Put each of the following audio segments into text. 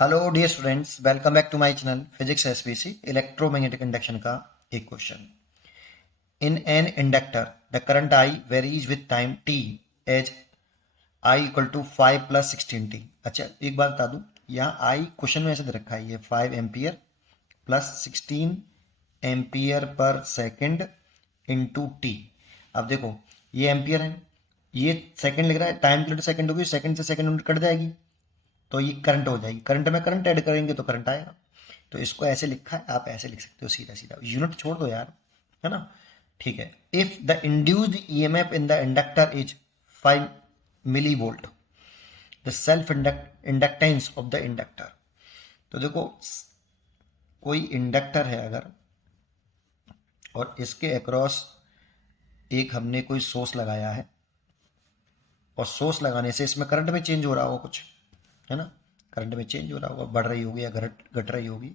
Hello dear students, welcome back to my channel physics SPC electromagnetic induction का एक question. In an inductor the current I varies with time T as I equal to 5 plus 16 T. अच्छा, एक बात बता दूं, यहाँ आई question में ऐसे दे रखा है, ये 5 ampere plus 16 ampere per second into T. अब देखो, ये एम्पियर है, ये सेकंड लिख रहा है, टाइम पीरियड सेकंड होगी, सेकंड से सेकंड यूनिट कट जाएगी तो ये करंट हो जाएगी। करंट में करंट ऐड करेंगे तो करंट आएगा। तो इसको ऐसे लिखा है, आप ऐसे लिख सकते हो सीधा सीधा, यूनिट छोड़ दो यार, है ना। ठीक है, if the induced EMF in the inductor is 5 milli volt the self inductance of the inductor. तो देखो, कोई इंडक्टर है अगर, और इसके अक्रॉस एक हमने कोई सोर्स लगाया है, और सोर्स लगाने से इसमें करंट में चेंज हो रहा होगा कुछ, है ना। करंट में चेंज हो रहा होगा, बढ़ रही होगी या घट रही होगी।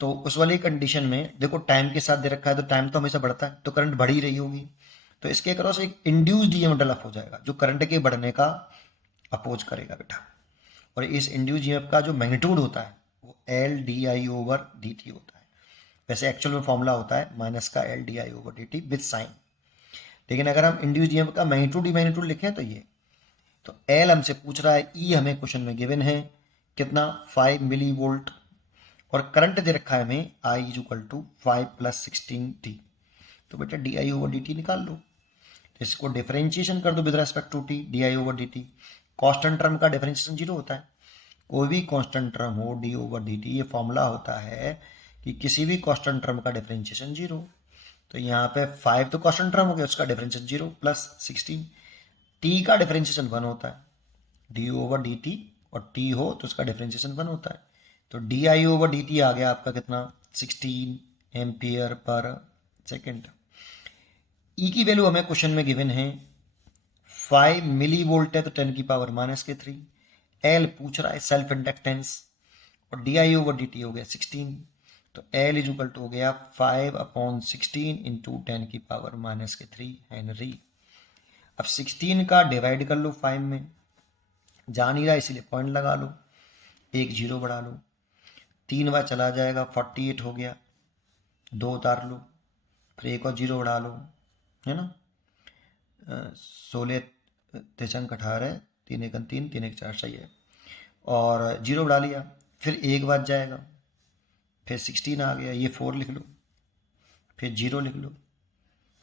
तो उस वाली कंडीशन में देखो, टाइम के साथ दे रखा है तो टाइम तो हमेशा बढ़ता है, तो करंट बढ़ ही रही होगी। तो इसके अक्रॉस एक इंड्यूस्ड ईएमएफ डेवलप हो जाएगा जो करंट के बढ़ने का अपोज करेगा बेटा। और इस इंड्यूस्ड ईएमएफ का जो मैग्नीट्यूड होता है वो L D I over D T होता है। वैसे एक्चुअल में फॉर्मूला होता है माइनस का L D I over D T with sign, लेकिन अगर हम इंड्यूस्ड ईएमएफ का मैग्नीट्यूड लिखें तो ये, तो एल हमसे पूछ रहा है, ई हमें क्वेश्चन में गिवन है कितना, 5 मिली वोल्ट, और करंट दे रखा है हमें I is equal to 5 plus 16 T. तो बेटा D I over D T निकाल लो, इसको डिफरेंशिएशन कर दो with respect to T, D I over D T. Constant term का डिफरेंशिएशन जीरो होता है, कोई भी कॉन्स्टेंट टर्म हो डी ओवर डी टी, ये फॉर्मूला होता है कि किसी भी कॉन्स्टेंट टर्म का डिफरेंशिएशन जीरो। तो यहाँ पे 5 तो कॉन्स्टेंट टर्म हो गया, उसका डिफरेंशिएशन जीरो, प्लस 16 टी का डिफरेंशिएशन 1 होता है, डी ओवर डी टी, और टी हो तो उसका डिफरेंशिएशन 1 होता है। तो D I over D T आ गया आपका कितना, 16 एम्पियर पर सेकेंड। ई की वैल्यू हमें क्वेश्चन में गिवन है 5 मिली वोल्ट है, तो 10 की पावर माइनस के 3। एल पूछ रहा है सेल्फ इंडक्टेंस, और D I over D T हो गया 16, तो एल इज इक्वल टू हो गया 5/16 इंटू 10 की पावर माइनस के 3 हेनरी। अब 16 का डिवाइड कर लो 5 में, जा नहीं रहा इसीलिए पॉइंट लगा लो, एक जीरो बढ़ा लो, 3 बार चला जाएगा 48 हो गया, 2 उतार लो, फिर एक और जीरो बढ़ा लो, है ना। 16 तिरछंक 18, 3 1 3, 3 1 4 सही है, और जीरो बढ़ा लिया, फिर एक बार जाएगा, फिर 16 आ गया, ये 4 लिख लो, फिर जीरो लिख लो,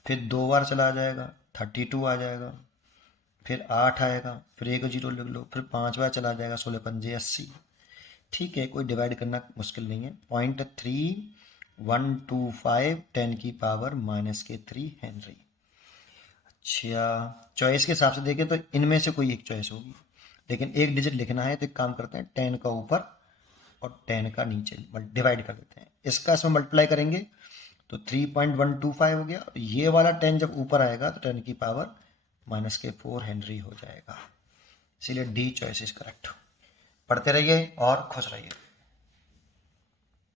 फिर 2 बार चला जाएगा 32 आ जाएगा, फिर 8 आएगा, फिर एक जीरो लिख लो, फिर 5 बार चला जाएगा, 16 पंजे 80। ठीक है, कोई डिवाइड करना मुश्किल नहीं है। 0.3125 10 की पावर माइनस के 3 हेनरी। अच्छा, चॉइस के हिसाब से देखें तो इनमें से कोई एक चॉइस होगी, लेकिन एक डिजिट लिखना है तो एक काम करते हैं, 10 का ऊपर और 10 का नीचे डिवाइड कर देते हैं। इसका इसमें मल्टीप्लाई करेंगे तो 3.125 हो गया, और ये वाला 10 जब ऊपर आएगा तो 10 की पावर माइनस के 4 हेनरी हो जाएगा। इसीलिए डी चॉइस इज करेक्ट। पढ़ते रहिए और खुश रहिए।